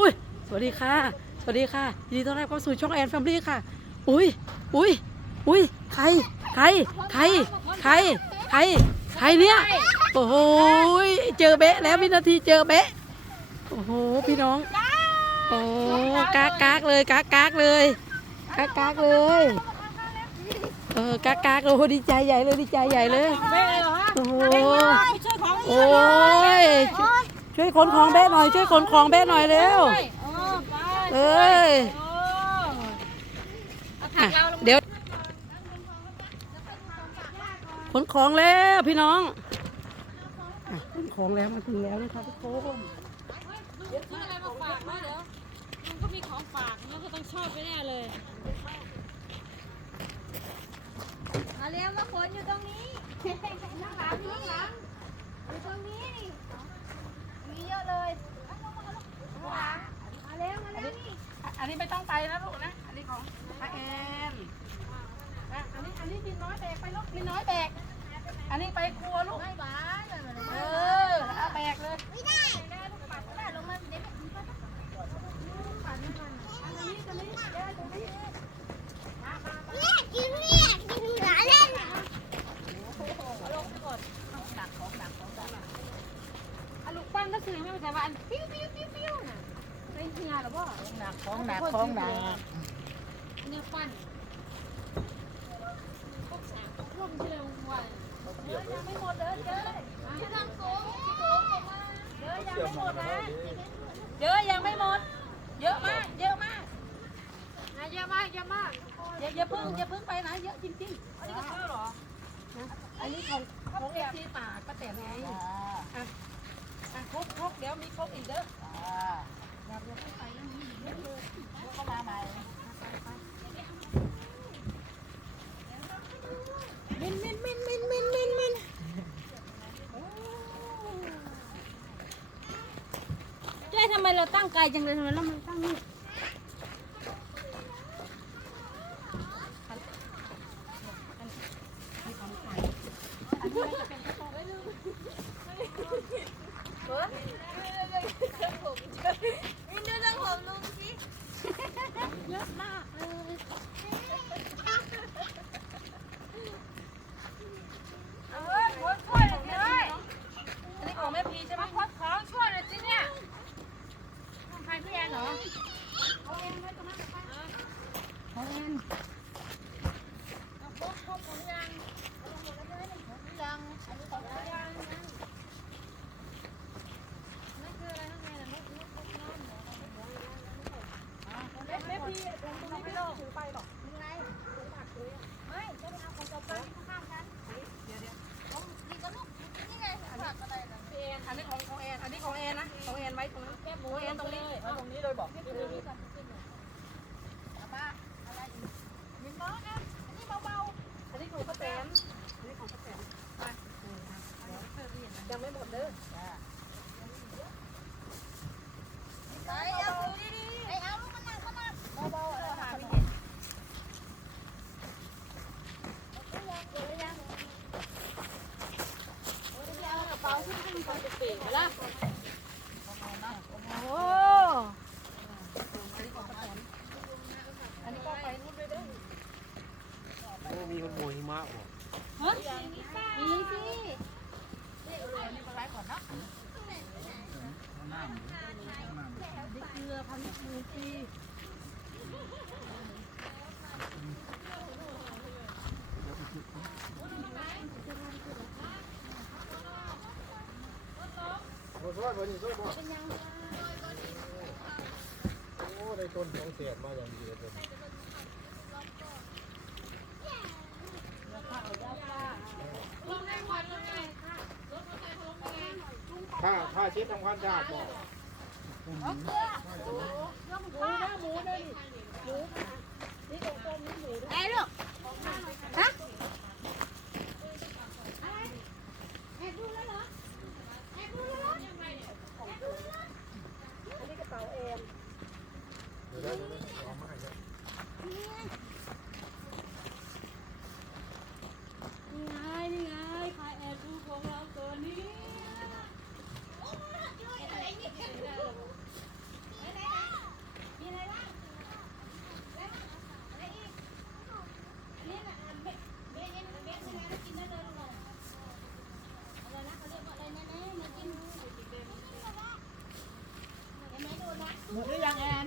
อุ้ย สวัสดีค่ะ สวัสดีค่ะยินดีต้อนรับเข้าสู่ช่องแอนแฟมิลี่ค่ะ อุ้ย อุ้ย อุ้ย ใคร ใคร ใคร ใคร ใคร ใครเนี่ย โอ้โหยเจอเบะแล้ววินาทีเจอเบะ โอ้โห พี่น้อง โอ้กากกากเลยกากกากเลยกากกากเลย เออกากกากเลยโอ้โหดีใจใหญ่เลยดีใจใหญ่เลยไม่เลยเหรอฮะโอ้โหช่วยของโอ้ย ช่วยขนของเบะหน่อยช่วยขนของเบะหน่อยเร็วโอ้ไปเอ้ย โอ้เอาถัอะงเราลงเดี๋ยวขนของแล้วพี่น้องอะขนของแล้วมาถึงแล้วนะครับทุกคนเดี๋ยวซื้ออะไรมาฝากนะเดี๋ยวมันก็มีของฝากมันก็ต้องชอบไปแน่เลยมาเลี้ยงมาขนอยู่ตรงนี้ข้างหลังนี่อยู่ตรงนี้นี่ มีเยอะเลยข้างหลังมาเร็วมาเร็วนี่อันนี้ไม่ต้องไปนะลูกนะ อันนี้ของพระแอนอะอันนี้อันนี้มีน้อยแบกไปลูกมีน้อยแบก อันนี้ไปครัวลูกไม่หวานเลยมาเลยเออเอาแบกเลย ไม่ได้ได้ลูกปัดก็ได้ลงมาเด็กเนี่ยกินเนี่ยกินหลานเล่น อะลูกปั้น ก็ซื้อไม่ใช่ว่าอันปิ้วปิ้วปิ้วปิ้วน่ะไอ้เฮียหรอบ่หนักของหนักของหนักเนี่ยปั้นพวกสามพวกลมที่เราวันเดี๋ยวยังไม่หมดเด้อเด้อที่ทางโค้งโค้งออกมาเด้อยังไม่หมดนะเยอะยังไม่หมด เยอะมาก เยอะมากนะเยอะมากเยอะมากอย่าอย่าเพิ่งอย่าเพิ่งไปนะเยอะจริงๆอันนี้ก็ซื้อเหรออันนี้ของของเอฟซีป่าป้าแตนไง อะครบครบเดี๋ยวมีครบอีกเด้ออย่าอย่าเพิ่งไปนะมีอีกเยอะเลยเดี๋ยวก็มาใหม่มินมินมินมินมินมินมินเจ๊ทำไมเราตั้งไกลจังเลยทำไมเราไม่ตั้งนี่ วินดูทาง ผมลุงสิเยอะมากเลย เออหัวช่วยเลย อันนี้ของแม่พีใช่ไหม พดของช่วยหน่อยสิเนี่ยของใครพี่แอนเหรอ ของแอน เอาพกพกของยัง ยังอันนี้ของยัง นั่นคืออะไรข้างในน่ะนกนกนกน้ำเหรอ แม่แม่พีตรงนี้ไม่ต้องถือไปหรอก ยังไงไม่จะไปเอาของตัวไปข้างๆกันของนี่ก็ลูกนี่ไงฝากอะไรนะ พี่แอนอันนี้ของของแอนอันนี้ของแอนนะของแอนไว้ตรงนี้แม่ข องแอนตรงนี้ไว้ตรงนี้เลยบอกเอามาอะไรอีกมินบอกนะอันนี้เบาอันนี้ของป้าแตนอันนี้ของป้าแตนไปยังไม่หมดเด้อไปเอาดูดีๆไอ้เอาลูกมันนั่งเข้ามาเบาๆเอาหาไม่เห็นเดี๋ยวยังเดี๋ยวยังเอากระเป๋าขึ้นขึ้นไปปีกแล้ว โอ้อันนี้ก็ไปนู่นด้วยเด้อ โอ้มีขโมยหิมะบ่ มีสิ เกลือพันธุ์มูปีบ่ซอยบ่นี่ซอยบ่โอ้ได้ต้นของแสนมาอย่างดีเลย ผ้าผ้าเช็ดทำความสะอาดบ่หมูนะหมูด้วยนี่หมูนี่ตรงต้มนี่หมูด้วยไอ้ลูกระเป๋าแอน เดี๋ยวได้เดี๋ยวได้เอามาให้เดี๋ยว นี่ไงนี่ไงใครแอบดูของเราตัวนี้ ไหมดหรือยังแอน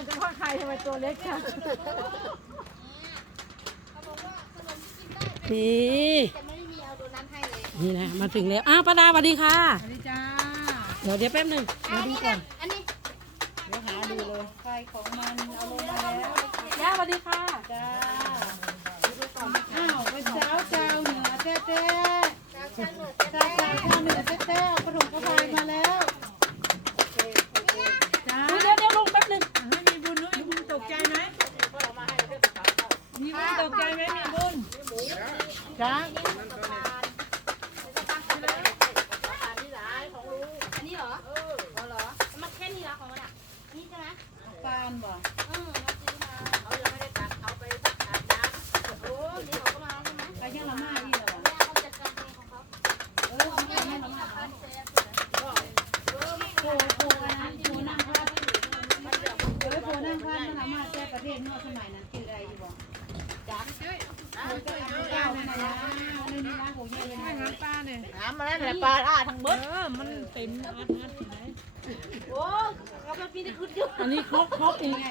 ากำลังจะทอดไข่ทำไมตัวเล็กจังนี่แต่ไม่มีเอาโดนัทให้เลยนี่นะมาถึงแล้วอ้าวป้าดาสวัสดีค่ะ สวัสดีจ้า เดี๋ยวเดี๋ยวแป๊บหนึงมาดูก่อน การบ่อืมเราซื้อมาเขายังไม่ได้ตัดเอาไปอาบน้ำโอ้นี่เขาก็มาใช่ไหมไปยังละมาอีกเหรอแม่เขาจัดการเองของเขาเออไม่ให้ละมาโผล่โผล่อันนั้นโผล่นั่งพัดเออโผล่นั่งพัดมันละมาแจ้ประเทศนอกสมัยนั้นคืออะไรอยู่บ่จ้าจ้าในไหนนะในนี้นะผมยังนี้ป้าเนี่ยน้ำมาแล้วแหละปลาอ่าทั้งเบิดเออมันเต็มอัดอัดไหน โอ้เขามาพี่ได้ขึ้นอยู่อันนี้ครบครบอีกไง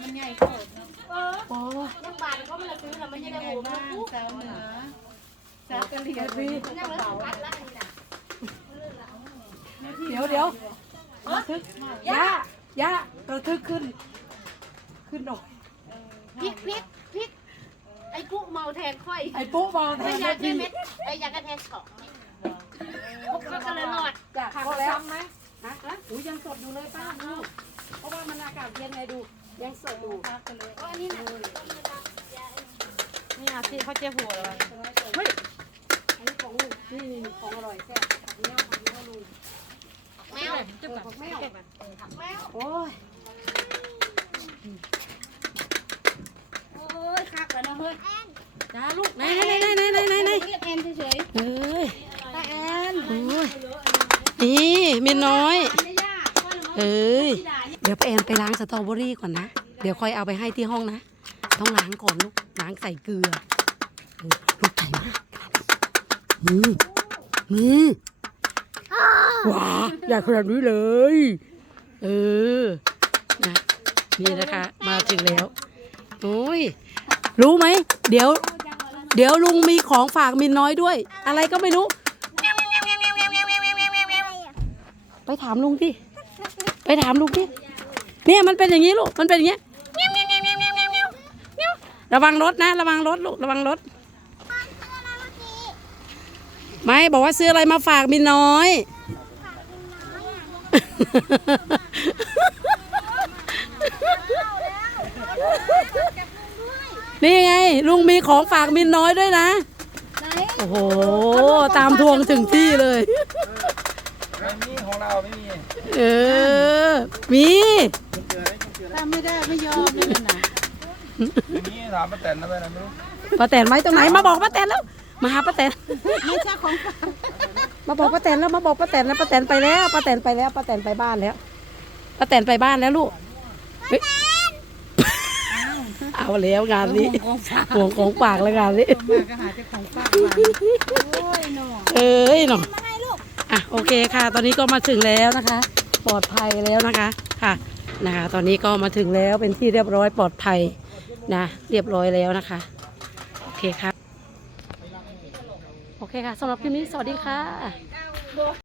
มันใหญ่โคตรนะเออโอ้ยยังบานเขาไม่ละซื้อแล้วมันยังได้ใหญ่โหมบ้านะงปุ๊บสาวเหนือสาวกะเหรี่ยงยังแล้วตัดละอันนี้นะเดี๋ยวเดี๋ยวระทึกย่าย่าระทึกขึ้น ขึ้นหน่อยพริกพริกพริกไอ้ปุ๊เมาแทนค่อยไอ้ปุ๊บอลแทไม่นอยากทีได้เม็ดไอ้อยากกระแทกสองเขาก็เลยรอดจ้ะพอแล้วไหม ฮะฮะอุ้ยยังสดอยู่เลยป้าดูเพราะว่ามันอากาศเย็นไงดู ยังสดอยู่พักกันเลยอันนี้นะนี่อะที่เขาเจ็บหัวเลยเฮ้ยอันนี้ของลุงนี่นี่นี่ของอร่อยแซ่บผักเนี้ยผักเนี้ยลุงแมวเออผักแมวแมวโอ้ยโอ้ยคักแล้วนะเฮ้ยจ้าลูกไหนไหนไหนไหนไหนไหนไหนเรียกแอนเฉยเอ้ย ๆตาแอน โอ้ย นี่เมียน้อยอันนี้ย่าว่าหนูเอ้ยที่ด่าเนี่ยเดี๋ยวไปแอนไปล้างสตรอเบอรี่ก่อนนะ เดี๋ยวค่อยเอาไปให้ที่ห้องนะ ต้องล้างก่อนลูก ล้างใส่เกลือเออลูกใหญ่มากอืมอืมว้าใหญ่ขนาดนี้เลย เออ นะ นี่นะคะ มาถึงแล้ว โอ้ย รู้ไหม เดี๋ยว เดี๋ยวลุงมีของฝากมินน้อยด้วย อะไรก็ไม่รู้ ไปถามลุงที่ไปถามลุงที่เนี่ยมันเป็นอย่างนี้ลูกมันเป็นอย่างนี้เงี้ยเนี้ยระวังรถนะ ระวังรถลูกระวังรถไม่บอกว่าซื้ออะไรมาฝากมินน้อย นี่ไง ลุงมีของฝากมินน้อยด้วยนะ โอ้โห ตามทวงถึงที่เลย มีของเราไม่มีเออ มีถ้าไม่ได้ไม่ยอมนี่นะไม่มีถามป้าแตนนะไปไหนไม่รู้ป้าแตนไว้ตรงไหนมาบอกป้าแตนแล้ว มาหาป้าแตนไม่ใช่ของฝากมาบอกป้าแตนแล้วมาบอกป้าแตนแล้วป้าแตนไปแล้วป้าแตนไปแล้วป้าแตนไปบ้านแล้วป้าแตนไปบ้านแล้วลูกเฮ้ยเอาแล้วงานนี้ของฝากห่วงของฝากแล้วงานนี้มาก็หาเจ้าของฝากมาโอ้ยหนอเอ้ยหนอ อะโอเคค่ะ ตอนนี้ก็มาถึงแล้วนะคะ ปลอดภัยแล้วนะคะค่ะนะคะ ตอนนี้ก็มาถึงแล้วเป็นที่เรียบร้อยปลอดภัยนะ เรียบร้อยแล้วนะคะ โอเคค่ะโอเคค่ะสำหรับคลิปนี้สวัสดีค่ะ